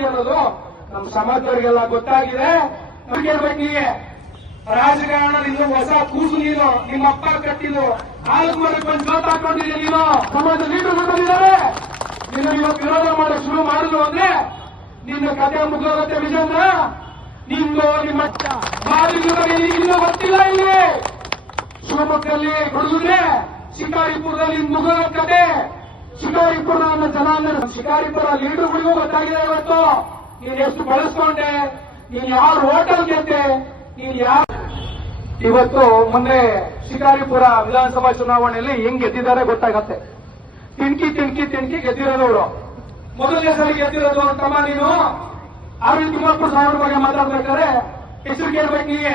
ಮಾಡ್ತೀವಿ ಅನ್ನೋದು ನಮ್ಮ ಸಮಾಜದವರಿಗೆಲ್ಲ ಗೊತ್ತಾಗಿದೆ. ನಮ್ಗೆ ರಾಜಕಾರಣದಿಂದ ಹೊಸ ಕೂಸು ನೀನು, ನಿಮ್ಮ ಅಪ್ಪ ಕಟ್ಟಿದ್ದು ನಾಲ್ಕು ಮರಕ್ಕೆ ಬಂದು ಜೋತ್ ಹಾಕೊಂಡಿದ್ದೆ ನೀನು. ಸಮಾಜ ಲೀಡರ್ಗಳು ಬಂದಿದ್ದಾರೆ, ನಿನ್ನ ಇವತ್ತು ವಿರೋಧ ಮಾಡಕ್ಕೆ ಶುರು ಮಾಡಿದ್ರು ಅಂದ್ರೆ ನಿನ್ನ ಕಥೆ ಮುಗಿದೋಗುತ್ತೆ ವಿಜೇಂದ್ರ. ನಿಂದು ನಿಮ್ಮ ಇನ್ನೂ ಗೊತ್ತಿಲ್ಲ. ಇಲ್ಲಿ ಶಿವಮೊಗ್ಗದಲ್ಲಿ ಕೊಡುವುದೇ, ಶಿಕಾರಿಪುರದಲ್ಲಿ ಮುಗಿದ ಕತೆ. ಶಿಕಾರಿಪುರ ಅನ್ನೋ ಜನಾಂಗ, ಶಿಕಾರಿಪುರ ಲೀಡರ್ಗಳಿಗೂ ಗೊತ್ತಾಗಿದೆ ಇವತ್ತು. ನೀನ್ ಎಷ್ಟು ಬಳಸ್ಕೊಂಡೆ, ನೀನ್ ಯಾವ ಹೋಟೆಲ್ ಗೆದ್ದೆ, ನೀನ್ ಯಾವ ಇವತ್ತು ಮೊನ್ನೆ ಶಿಕಾರಿಪುರ ವಿಧಾನಸಭಾ ಚುನಾವಣೆಯಲ್ಲಿ ಹೆಂಗ್ ಗೆದ್ದಿದ್ದಾರೆ ಗೊತ್ತಾಗತ್ತೆ. ತಿನ್ಕಿ ಗೆದ್ದಿರೋದವರು. ಮೊದಲನೇ ಸಲ ಗೆದ್ದಿರೋದು ತಮ್ಮ. ನೀನು ಅರವಿಂದ್ ಕುಮಾರ್ ಸಾವಿರ ಬಗ್ಗೆ ಮಾತಾಡ್ಬೇಕಾದ್ರೆ ಹೆಸರು ಕೇಳ್ಬೇಕು. ನೀಗೆ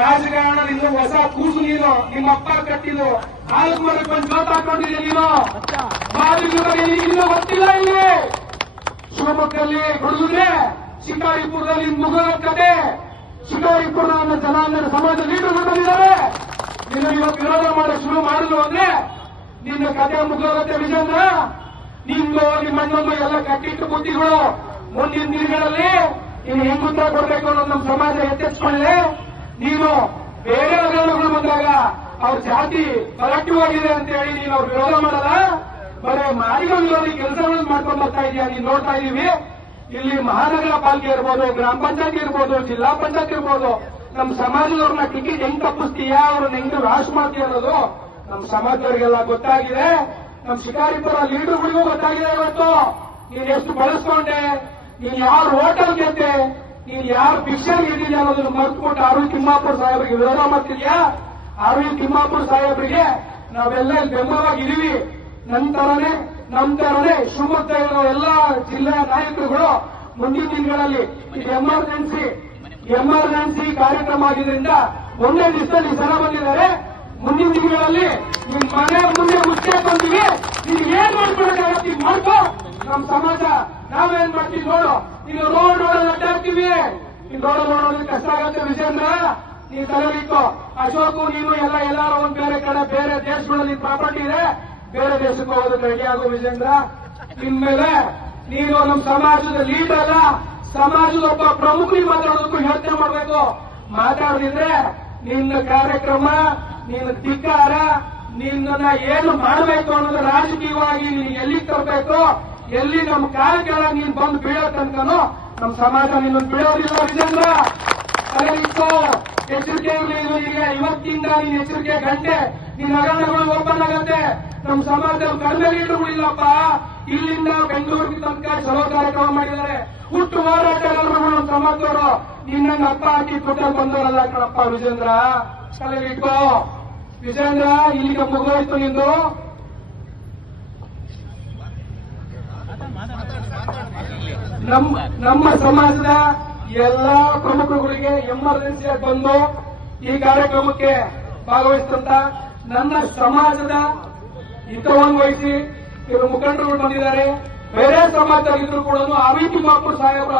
ರಾಜಕಾರಣದಿಂದ ಹೊಸ ಕೂಸು ನೀನು, ನಿಮ್ಮ ಅಪ್ಪ ಕಟ್ಟಿದ್ದು ನಾಲ್ಕು ಮರಕ್ಕೆ ಬಂದು ಜೋತ್ ಹಾಕೊಂಡಿದ್ದೆ ನೀನು. ಇನ್ನೂ ಗೊತ್ತಿಲ್ಲ. ಇಲ್ಲಿ ಶಿವಮೊಗ್ಗದಲ್ಲಿ ಕೊಡುವುದೇ, ಶಿಕಾರಿಪುರದಲ್ಲಿ ಮುಗಿದ ಕತೆ. ಶಿಕಾರಿಪುರ ಅನ್ನೋ ಜನಾಂಗ ಸಮಾಜ ಲೀಡರ್ಗಳು ಬಂದಿದ್ದಾರೆ, ನಿನ್ನ ಇವತ್ತು ವಿರೋಧ ಮಾಡಕ್ಕೆ ಶುರು ಮಾಡಿದ್ರು ಅಂದ್ರೆ ನಿನ್ನ ಕಥೆ ಮುಗಿದೋಗುತ್ತೆ ವಿಜೇಂದ್ರ. ನಿಂದು ನಿಮ್ಮ ಅಣ್ಣಂದು ಎಲ್ಲ ಕಟ್ಟಿಟ್ಟು ಬುದ್ಧಿಗಳು ಮುಂದಿನ ದಿನಗಳಲ್ಲಿ ನೀನು ಹೆಂಗ್ ಉತ್ತರ ಕೊಡ್ಬೇಕು ಅನ್ನೋದು ನಮ್ಮ ಸಮಾಜ ಎಚ್ಚೆತ್ಕೊಳ್ಳಿ. ನೀನು ಬೇರೆ ಹಗರಣಗಳು ಬಂದಾಗ ಅವ್ರ ಜಾತಿ ಕಲೆಕ್ಟಿವ್ ಆಗಿದೆ ಅಂತ ಹೇಳಿ ನೀನು ಅವ್ರ ವಿರೋಧ ಮಾಡಲ್ಲ, ಬರೀ ಮಾರಿರೋ ವಿರೋಧಿ ಕೆಲಸಗಳನ್ನು ಮಾಡ್ಕೊಂಡು ಬರ್ತಾ ಇದೆಯಾ. ನೀನು ನೋಡ್ತಾ ಇದೀವಿ. ಇಲ್ಲಿ ಮಹಾನಗರ ಪಾಲಿಕೆ ಇರ್ಬೋದು, ಗ್ರಾಮ ಪಂಚಾಯತ್ ಇರ್ಬೋದು, ಜಿಲ್ಲಾ ಪಂಚಾಯತ್ ಇರ್ಬೋದು, ನಮ್ಮ ಸಮಾಜದವ್ರನ್ನ ಟಿಕೆಟ್ ಹೆಂಗ್ ತಪ್ಪಿಸ್ತೀಯಾ, ಅವ್ರನ್ನ ಹೆಂಗ್ ರಾಶ್ ಮಾಡ್ತೀಯ ಅನ್ನೋದು ನಮ್ಮ ಸಮಾಜದವರಿಗೆಲ್ಲ ಗೊತ್ತಾಗಿದೆ. ನಮ್ಮ ಶಿಕಾರಿಪುರ ಲೀಡರ್ಗಳಿಗೂ ಗೊತ್ತಾಗಿದೆ ಇವತ್ತು. ನೀನ್ ಎಷ್ಟು ಬಳಸ್ಕೊಂಡೆ, ನೀನ್ ಯಾರು ಹೋಟೆಲ್ ಗೆದ್ದೆ, ನೀನ್ ಯಾರು ಭಿಕ್ಷೆ ಗೆದ್ದಿದ್ಯಾ ಅನ್ನೋದನ್ನ ಮರ್ತ್ಬಿಟ್ಟು ಅರವಿಂದ್ ತಿಮ್ಮಾಪುರ ಸಾಹೇಬರಿಗೆ ವಿರೋಧ ಮಾಡ್ತಿದ್ಯಾ. ಅರವಿಂದ್ ತಿಮ್ಮಾಪುರ ಸಾಹೇಬರಿಗೆ ನಾವೆಲ್ಲ ಇಲ್ಲಿ ಬೆಂಬಲವಾಗಿದ್ದೀವಿ. ನಮ್ಮ ತರನೇ ಶಿವಮೊಗ್ಗ ಇರೋ ಎಲ್ಲ ಜಿಲ್ಲಾ ನಾಯಕರುಗಳು ಮುಂದಿನ ದಿನಗಳಲ್ಲಿ ಎಮರ್ಜೆನ್ಸಿ ಕಾರ್ಯಕ್ರಮ ಆಗಿದ್ರಿಂದ ಒಂದೇ ದಿವಸದಲ್ಲಿ ಜನ ಬಂದಿದ್ದಾರೆ. ಮುಂದಿನ ದಿನಗಳಲ್ಲಿ ನಿಮ್ ಮನೆ ಮುಂದೆ ಮುಚ್ಚೆ ಬಂದಿವಿ. ನೀವ್ ಏನ್ ಮಾಡ್ಕೊಳಕ್ಕಾಗತ್ತೆ ಮಾಡ್ಕೋ. ನಮ್ಮ ಸಮಾಜ ನಾವೇನ್ ಮಾಡ್ತೀವಿ ನೋಡು. ನೀನು ರೋಡ್ ಅಡ್ಡಾಡ್ತೀವಿ. ನೀನ್ ರೋಡ್ ನೋಡೋದಕ್ಕೆ ಕಷ್ಟ ಆಗತ್ತೆ ವಿಜೇಂದ್ರ. ನೀನ್ ತಲೆಲಿಕ್ಕೋ. ಅಶೋಕು ನೀನು ಎಲ್ಲಾರು ಒಂದ್ ಬೇರೆ ಕಡೆ ಬೇರೆ ದೇಶಗಳಲ್ಲಿ ಪ್ರಾಪರ್ಟಿ ಇದೆ, ಬೇರೆ ದೇಶಕ್ಕೆ ಹೋಗೋದಕ್ಕೆ ರೆಡಿ ಆಗೋ ವಿಜೇಂದ್ರ. ಇನ್ಮೇಲೆ ನೀನು ನಮ್ಮ ಸಮಾಜದ ಲೀಡರ್ ಅಲ್ಲ, ಸಮಾಜದ ಒಬ್ಬ ಪ್ರಮುಖರಿಗೆ ಮಾತಾಡೋದಕ್ಕೂ ಯೋಚನೆ ಮಾಡಬೇಕು. ಮಾತಾಡದಿದ್ರೆ ನಿನ್ನ ಕಾರ್ಯಕ್ರಮ, ನಿನ್ನ ಧಿಕ್ಕಾರ, ನಿನ್ನ ಏನು ಮಾಡಬೇಕು ಅನ್ನೋದು ರಾಜಕೀಯವಾಗಿ ನೀನು ಎಲ್ಲಿ ತರಬೇಕು, ಎಲ್ಲಿ ನಮ್ಮ ಕಾರ್ಯಕ್ರಮ ನೀನು ಬಂದು ಬೀಳೋ ತನಕನೂ ನಮ್ಮ ಸಮಾಜ ನಿನ್ನ ಬಿಡೋದಿಲ್ಲ ವಿಜೇಂದ್ರ. ಅದಕ್ಕಿತ್ತು ಎಚ್ಚರಿಕೆ ಇರಲಿ. ಈಗ ಇವತ್ತಿಂದ ನೀನು ಎಚ್ಚರಿಕೆ ಗಂಟೆ ನಿನ್ನ ಹಗರಣಗಳು ಓಪನ್ ಆಗತ್ತೆ. ನಮ್ಮ ಸಮಾಜದಲ್ಲಿ ಕಡಿಮೆ ಲೀಡರ್ಗಳಿಲ್ಲಪ್ಪ. ಇಲ್ಲಿಂದ ಬೆಂಗಳೂರಿಗೆ ತನಕ ಚಲೋ ಕಾರ್ಯಕ್ರಮ ಮಾಡಿದ್ದಾರೆ. ಹುಟ್ಟು ಹೋರಾಟಗಾರರು ನಮ್ಮ ಸಮಾಜದವರು. ನಿನ್ನ ಅಪ್ಪ ಹಾಕಿ ಕೊಟ್ಟಲ್ಲಿ ಬಂದವರಲ್ಲ ಕಣಪ್ಪ ವಿಜೇಂದ್ರ. ತಲೆಗಿಟ್ಕೋ ವಿಜೇಂದ್ರ. ಇಲ್ಲಿಗೆ ಮುಗಿದೋಯ್ತು ನಿಂದು. ನಮ್ಮ ಸಮಾಜದ ಎಲ್ಲಾ ಪ್ರಮುಖರುಗಳಿಗೆ ಎಮರ್ಜೆನ್ಸಿಯಾಗಿ ಬಂದು ಈ ಕಾರ್ಯಕ್ರಮಕ್ಕೆ ಭಾಗವಹಿಸಿದಂತ ನನ್ನ ಸಮಾಜದ ಹಿತವನ್ನು ವಹಿಸಿ ಇವರು ಮುಖಂಡರುಗಳು ಬಂದಿದ್ದಾರೆ. ಬೇರೆ ಸಮಾಜದಲ್ಲಿದ್ರು ಕೂಡ ಅರವಿಂದ್ ತಿಮ್ಮಾಪುರ ಸಾಹೇಬರು